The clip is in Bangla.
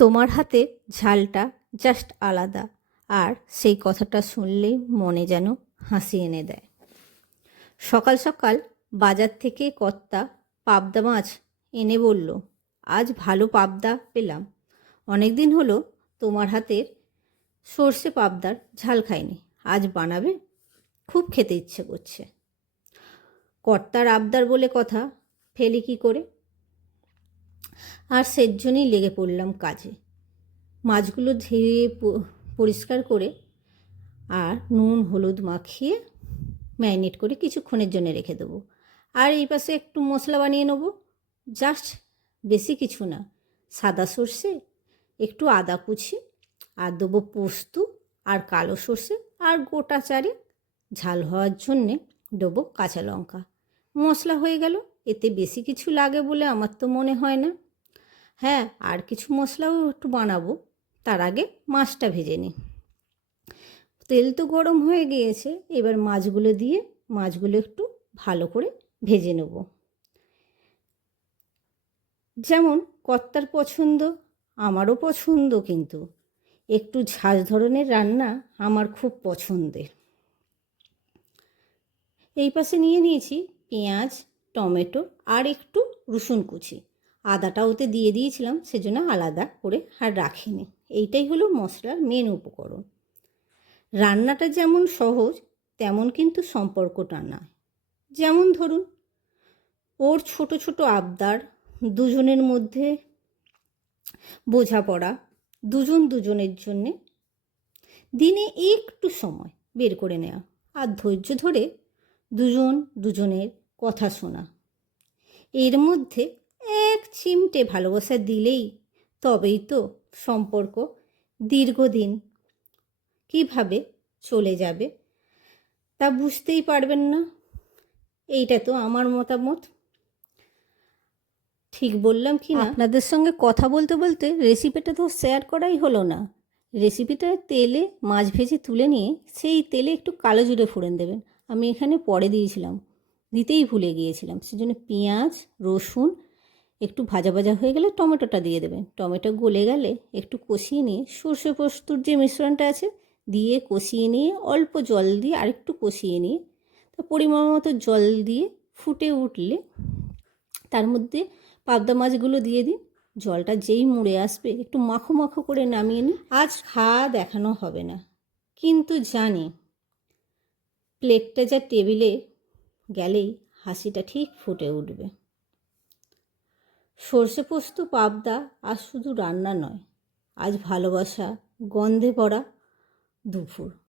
তোমার হাতের ঝালটা জাস্ট আলাদা, আর সেই কথাটা শুনলেই মনে যেন হাসি এনে দেয়। সকাল সকাল বাজার থেকে কর্তা পাবদা মাছ এনে বলল, আজ ভালো পাবদা পেলাম, অনেক দিন হলো তোমার হাতের সর্ষে পাবদার ঝাল খাইনি, আজ বানাবে? খুব খেতে ইচ্ছে করছে। কর্তার আবদার বলে কথা, ফেলি কী করে? আর সেজন্যই লেগে পড়লাম কাজে। মাছগুলো ধুয়ে পরিষ্কার করে আর নুন হলুদ মাখিয়ে ম্যারিনেট করে কিছুক্ষণের জন্য রেখে দেবো। আর এই পাশে একটু মশলা বানিয়ে নেবো, জাস্ট বেশি কিছু না। সাদা সর্ষে, একটু আদা কুচি, আর দেবো পোস্ত আর কালো সর্ষে, আর গোটা চারে ঝাল হওয়ার জন্যে দেবো কাঁচা লঙ্কা। মশলা হয়ে গেল। এতে বেশি কিছু লাগে বলে আমার তো মনে হয় না। হ্যাঁ, আর কিছু মশলাও একটু বানাবো, তার আগে মাছটা ভেজে নিই। তেল তো গরম হয়ে গিয়েছে, এবার মাছগুলো দিয়ে মাছগুলো একটু ভালো করে ভেজে নেব। যেমন কর্তার পছন্দ, আমারও পছন্দ, কিন্তু একটু ঝাল ধরনের রান্না আমার খুব পছন্দের। এই পাশে নিয়ে নিয়েছি পেঁয়াজ, টমেটো আর একটু রসুন কুচি। আদাটা ওতে দিয়ে দিয়েছিলাম, সেজন্য আলাদা করে আর রাখিনি। এইটাই হলো মশলার মেন উপকরণ। রান্নাটা যেমন সহজ, তেমন কিন্তু সম্পর্কটা না। যেমন ধরুন, ওর ছোট ছোট আবদার, দুজনের মধ্যে বোঝাপড়া, দুজন দুজনের জন্যে দিনে একটু সময় বের করে নেওয়া আর ধৈর্য ধরে দুজন দুজনের কথা শোনা। এর মধ্যে এক চিমটে ভালোবাসা দিলেই তবেই তো সম্পর্ক দীর্ঘদিন কিভাবে চলে যাবে তা বুঝতেই পারবেন না। এইটা তো আমার মতামত। ঠিক বললাম কি না? আপনাদের সঙ্গে কথা বলতে বলতে রেসিপিটা তো শেয়ার করাই হলো না। রেসিপিটা তেলে মাছ ভেজে তুলে নিয়ে সেই তেলে একটু কালো জিরে ফোড়ন দেবেন। আমি এখানে পরে দিয়েছিলাম, দিতেই ভুলে গিয়েছিলাম। সেজন্য পেঁয়াজ রসুন একটু ভাজা ভাজা হয়ে গেলে টমেটোটা দিয়ে দেবেন। টমেটো গলে গেলে একটু কষিয়ে নিয়ে সর্ষে পোস্তর যে মিশ্রণটা আছে দিয়ে কষিয়ে নিয়ে অল্প জল দিয়ে আরেকটু কষিয়ে নিয়ে তা পরিমাণ মতো জল দিয়ে ফুটে উঠলে তার মধ্যে পাবদা মাছগুলো দিয়ে দিন। জলটা যেই মুড়ে আসবে একটু মাখো মাখো করে নামিয়ে নিন। আজ খাওয়া দেখানো হবে না, কিন্তু জানি প্লেটটা যা টেবিলে গেলেই হাসিটা ঠিক ফুটে উঠবে। সর্ষে পোস্ত পাবদা আজ শুধু রান্না নয়, আজ ভালোবাসা গন্ধে ভরা দুপুর।